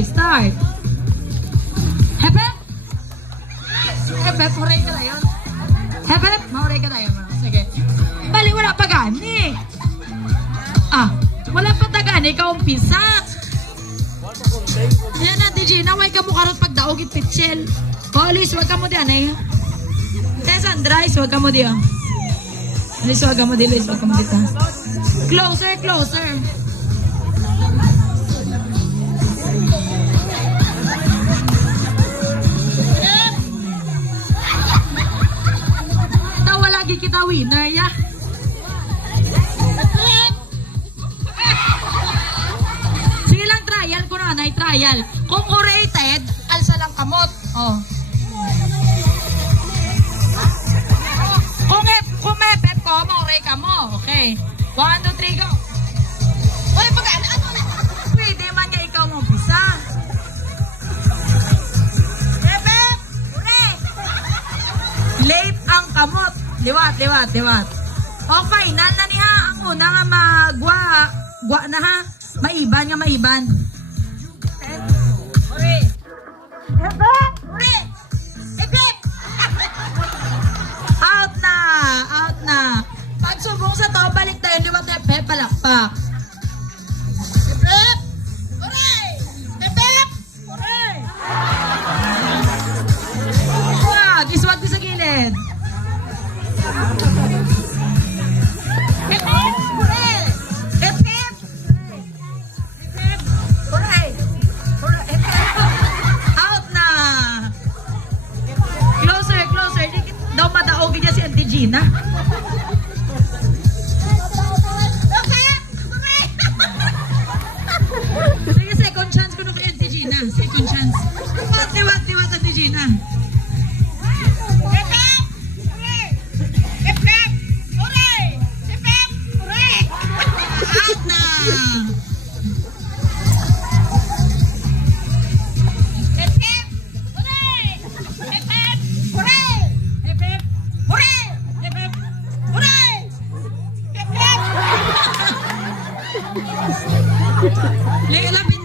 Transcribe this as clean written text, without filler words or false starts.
Okay, start. Hepe? Hepe, huray ka na yun. Hepe, mahuray ka na yun. Sige. Bali, wala pa gani. Wala pa tagani ka umpisa. Yan na, DJ, naway ka mo karot pagdaog itpitsel. Alis, wag ka mo diyan eh. Andrais, wag ka mo diyan. Alis, wag ka mo diyan, Alis, wag ka mo dito. Closer, closer. Tawa lagi kita winner, ya. Sige lang, trial ko na, trial. Kung orated, alsa lang kamot. Oh. Kung may pep ko, mauray ka mo. Okay. 1, 2, 3, go. Uy, ano? Pwede man niya ikaw mo pisa. Pep! Ure! Late ang kamot. Liwat. O, final na niya. Ang una nga magwa na ha. Maiban. Ure! Pep! Ure! Pep! Out na. Pagsubong sa to, balik tayo. Liwat na Pep, palakpak. Pep! Ure! Pep! Ure! Iswag ko sa gilid. Gina. Sige, second chance ko nung kay Auntie Gina. Second chance. Liwat, Auntie Gina. Out na! Lapit